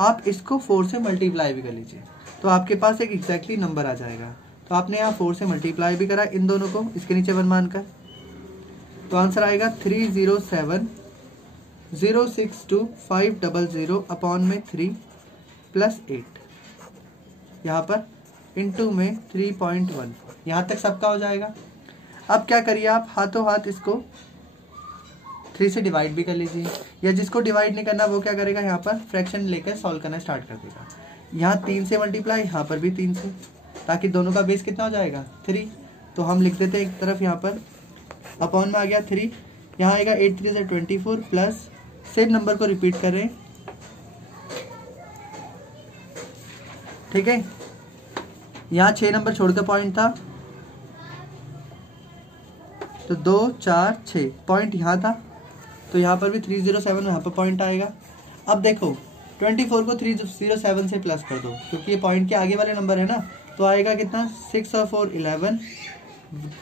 आप इसको 4 से मल्टीप्लाई भी कर लीजिए तो आपके पास एक एग्जैक्टली नंबर आ जाएगा। तो आपने यहाँ 4 से मल्टीप्लाई भी करा इन दोनों को, इसके नीचे 1 मानकर, तो आंसर आएगा 307,062,500 अपॉन में 3 + 8, यहाँ पर इंटू में 3.14। यहाँ तक सबका हो जाएगा। अब क्या करिए, आप हाथों हाथ इसको 3 से डिवाइड भी कर लीजिए, या जिसको डिवाइड नहीं करना वो क्या करेगा, यहाँ पर फ्रैक्शन लेकर सॉल्व करना स्टार्ट कर देगा। यहाँ 3 से मल्टीप्लाई, यहाँ पर भी 3 से, ताकि दोनों का बेस कितना हो जाएगा 3। तो हम लिख देते हैं एक तरफ, यहाँ पर अपॉन में आ गया 3, यहाँ आएगा 8 3 से 24 प्लस, सेम नंबर को रिपीट कर रहे हैं, ठीक है। यहाँ 6 नंबर छोड़कर पॉइंट था, तो 2 4 6 पॉइंट यहाँ था, तो यहाँ पर भी 307 यहाँ पर पॉइंट आएगा। अब देखो 24 को 307 से प्लस कर दो, क्योंकि ये पॉइंट के आगे वाले नंबर है ना, तो आएगा कितना, 6 और 4 11,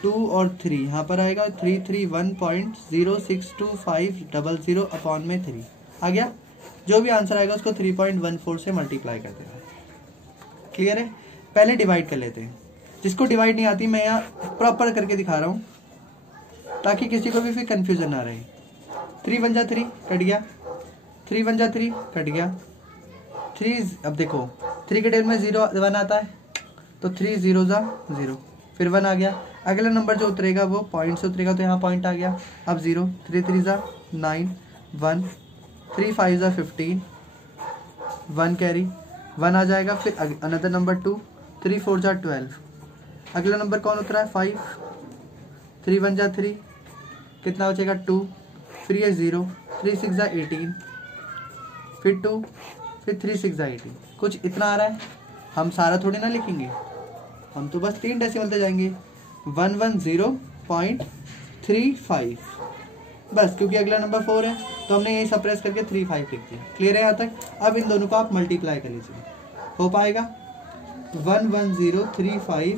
2 और 3 यहाँ पर आएगा, 331.062,500 अपॉन में 3 आ गया। जो भी आंसर आएगा उसको 3.14 से मल्टीप्लाई कर देना। क्लियर है? पहले डिवाइड कर लेते हैं, जिसको डिवाइड नहीं आती मैं यहाँ प्रॉपर करके दिखा रहा हूँ ताकि किसी को भी फिर कंफ्यूजन ना रहे। 3 1 जा 3 कट गया, 3 1 जा 3 कट गया, 3 अब देखो 3 के टेल में 0 1 आता है, तो 3 0 जा 0, फिर 1 आ गया। अगला नंबर जो उतरेगा वो पॉइंट से उतरेगा, तो यहाँ पॉइंट आ गया। अब 0 3 3 जा 9 1, 3 5 जा 15, 1 कैरी 1 आ जाएगा। फिर अनदर नंबर 2, 3 4 जा 12, अगला नंबर कौन उतरा है 5, 3 1 जा 3, कितना बचेगा 2, फिर ये 0, 3 6 जा 18, फिर 2, फिर 3 6 जा 18, कुछ इतना आ रहा है। हम सारा थोड़ी ना लिखेंगे, हम तो बस 3 डेसिमल पे जाएंगे, 110.35 बस, क्योंकि अगला नंबर 4 है तो हमने यही सप्रेस करके 35 लिख दिया। क्लियर है यहाँ तक? अब इन दोनों को आप मल्टीप्लाई कर लीजिए, हो पाएगा 11035,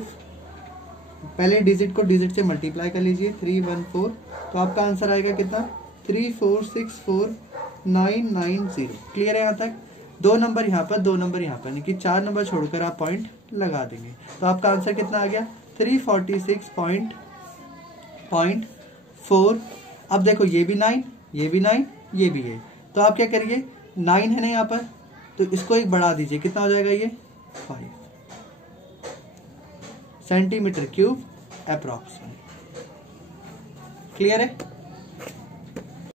पहले डिजिट को डिजिट से मल्टीप्लाई कर लीजिए 314, तो आपका आंसर आएगा कितना 3464990। क्लियर है यहाँ तक? 2 नंबर यहाँ पर 2 नंबर यहाँ पर, यानी कि 4 नंबर छोड़कर आप पॉइंट लगा देंगे, तो आपका आंसर कितना आ गया 346.4 4। अब देखो ये भी 9, ये भी 9, ये भी है, तो आप क्या करिए, 9 है ना यहाँ पर, तो इसको एक बढ़ा दीजिए, कितना हो जाएगा ये 5 सेंटीमीटर क्यूब अप्रॉक्सीमेटली। क्लियर है?